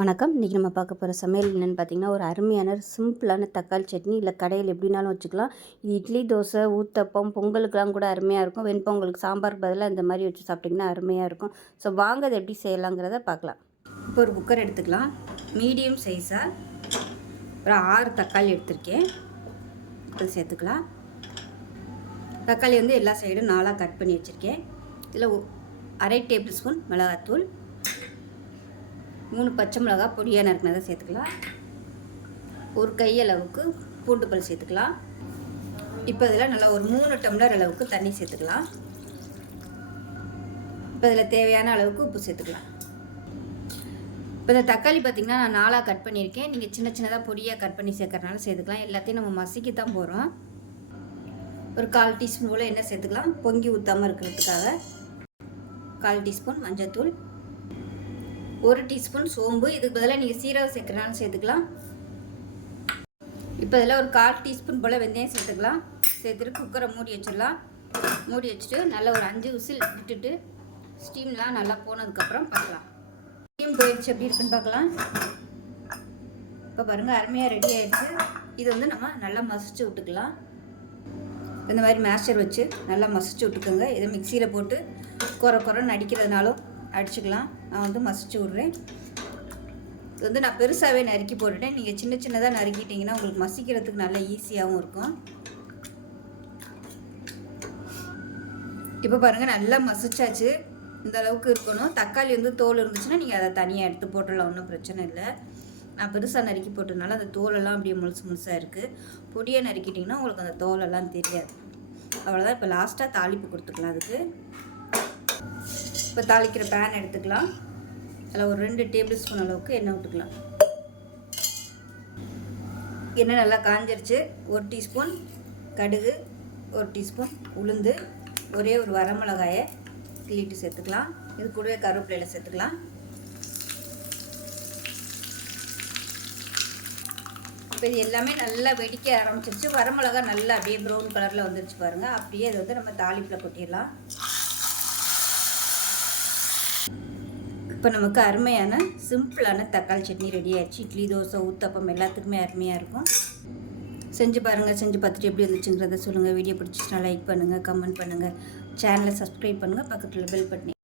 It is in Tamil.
வணக்கம். இன்றைக்கி நம்ம பார்க்க போகிற சமையல் என்னென்னு பார்த்தீங்கன்னா ஒரு அருமையான சிம்பிளான தக்காளி சட்னி இல்லை கடையில் எப்படினாலும் வச்சுக்கலாம். இது இட்லி தோசை ஊத்தப்பம் பொங்கலுக்கெலாம் கூட அருமையாக இருக்கும். வெண்பொங்கலுக்கு சாம்பார் பதிலாக இந்த மாதிரி வச்சு சாப்பிட்டிங்கன்னா அருமையாக இருக்கும். ஸோ வாங்க அதை எப்படி செய்யலாங்கிறத பார்க்கலாம். இப்போ ஒரு குக்கர் எடுத்துக்கலாம். மீடியம் சைஸாக ஒரு ஆறு தக்காளி எடுத்திருக்கேன். அது சேர்த்துக்கலாம். தக்காளி வந்து எல்லா சைடும் நாளாக கட் பண்ணி வச்சுருக்கேன். இதில் அரை டேபிள் ஸ்பூன் மிளகாத்தூள் மூணு பச்சை மிளகா பொடியாக நறுக்கினதை சேர்த்துக்கலாம். ஒரு கையளவுக்கு பூண்டு பல் சேர்த்துக்கலாம். இப்போ இதில் நல்லா ஒரு மூணு டம்ளர் அளவுக்கு தண்ணி சேர்த்துக்கலாம். இப்போ இதில் தேவையான அளவுக்கு உப்பு சேர்த்துக்கலாம். இப்போ இந்த தக்காளி பார்த்திங்கன்னா நான் நாலாக கட் பண்ணியிருக்கேன். நீங்கள் சின்ன சின்னதாக பொடியாக கட் பண்ணி சேர்க்கறனால சேர்த்துக்கலாம். எல்லாத்தையும் நம்ம மசிக்கி தான் போகிறோம் ஒரு கால் டீஸ்பூன் போல் என்ன சேர்த்துக்கலாம். பொங்கி ஊற்றாமல் இருக்கிறதுக்காக கால் டீஸ்பூன் மஞ்சள்தூள் ஒரு டீஸ்பூன் சோம்பு இதுக்கு பதிலாக நீங்கள் சீரகம் சேர்க்குறனாலும் சேர்த்துக்கலாம். இப்போ இதில் ஒரு கால் டீஸ்பூன் போல் வெந்தயம் சேர்த்துக்கலாம். சேர்த்துட்டு குக்கரை மூடி வச்சிடலாம். மூடி வச்சுட்டு நல்லா ஒரு அஞ்சு விசில் விட்டுட்டு ஸ்டீம்லாம் நல்லா போனதுக்கப்புறம் பார்க்கலாம். ஸ்டீம் போயிடுச்சு எப்படி இருக்குன்னு பார்க்கலாம். இப்போ பாருங்கள் அருமையாக ரெடி ஆகிடுச்சு இது வந்து நம்ம நல்லா மசிச்சு விட்டுக்கலாம். இந்த மாதிரி மேஷர் வச்சு நல்லா மசிச்சு விட்டுக்கோங்க. இதை மிக்சியில் போட்டு குறை குறைன்னு அடிக்கிறதுனாலும் அடிச்சுக்கலாம். நான் வந்து மசிச்சு விட்றேன். இது வந்து நான் பெருசாகவே நறுக்கி போட்டுட்டேன். நீங்கள் சின்ன சின்னதாக நறுக்கிட்டிங்கன்னா உங்களுக்கு மசிக்கிறதுக்கு நல்லா ஈஸியாகவும் இருக்கும். இப்போ பாருங்கள் நல்லா மசிச்சாச்சு. இந்த அளவுக்கு இருக்கணும். தக்காளி வந்து தோல் இருந்துச்சுன்னா நீங்கள் அதை தனியாக எடுத்து போட்டுடலாம். ஒன்றும் பிரச்சனை இல்லை. நான் பெருசாக நறுக்கி போட்டதுனால அந்த தோலெல்லாம் அப்படியே முழுசு முழுசாக இருக்குது பொடியாக நறுக்கிட்டிங்கன்னா உங்களுக்கு அந்த தோலெல்லாம் தெரியாது. அவ்வளோதான் இப்போ லாஸ்ட்டாக தாளிப்பு கொடுத்துக்கலாம் அதுக்கு. இப்போ தாளிக்கிற பேன் எடுத்துக்கலாம். அதில் ஒரு ரெண்டு டேபிள் ஸ்பூன் அளவுக்கு எண்ணெய் விட்டுக்கலாம் எண்ணெய் நல்லா காஞ்சிருச்சு. ஒரு டீஸ்பூன் கடுகு ஒரு டீஸ்பூன் உளுந்து ஒரே ஒரு வரமிளகாயை கிள்ளிட்டு சேர்த்துக்கலாம். இது கூடவே கருவேப்பிலையில் சேர்த்துக்கலாம். இப்போ இது எல்லாமே நல்லா வெடிக்க ஆரம்பிச்சிருச்சு. வரமிளகா நல்லா அப்படியே ப்ரௌன் கலரில் வந்துருச்சு பாருங்கள் அப்படியே இது வந்து நம்ம தாளிப்பில் கொட்டிடலாம். இப்போ நமக்கு அருமையான சிம்பிளான தக்காளி சட்னி ரெடி ஆயிடுச்சு. இட்லி தோசை ஊத்தப்பம் எல்லாத்துக்குமே அருமையாக இருக்கும். செஞ்சு பாருங்கள் செஞ்சு பார்த்துட்டு எப்படி இருந்துச்சுங்கிறத சொல்லுங்கள் வீடியோ பிடிச்சிச்சுன்னா லைக் பண்ணுங்கள் கமெண்ட் பண்ணுங்கள் சேனலை சப்ஸ்கிரைப் பண்ணுங்கள் பக்கத்தில் பெல் பண்ணி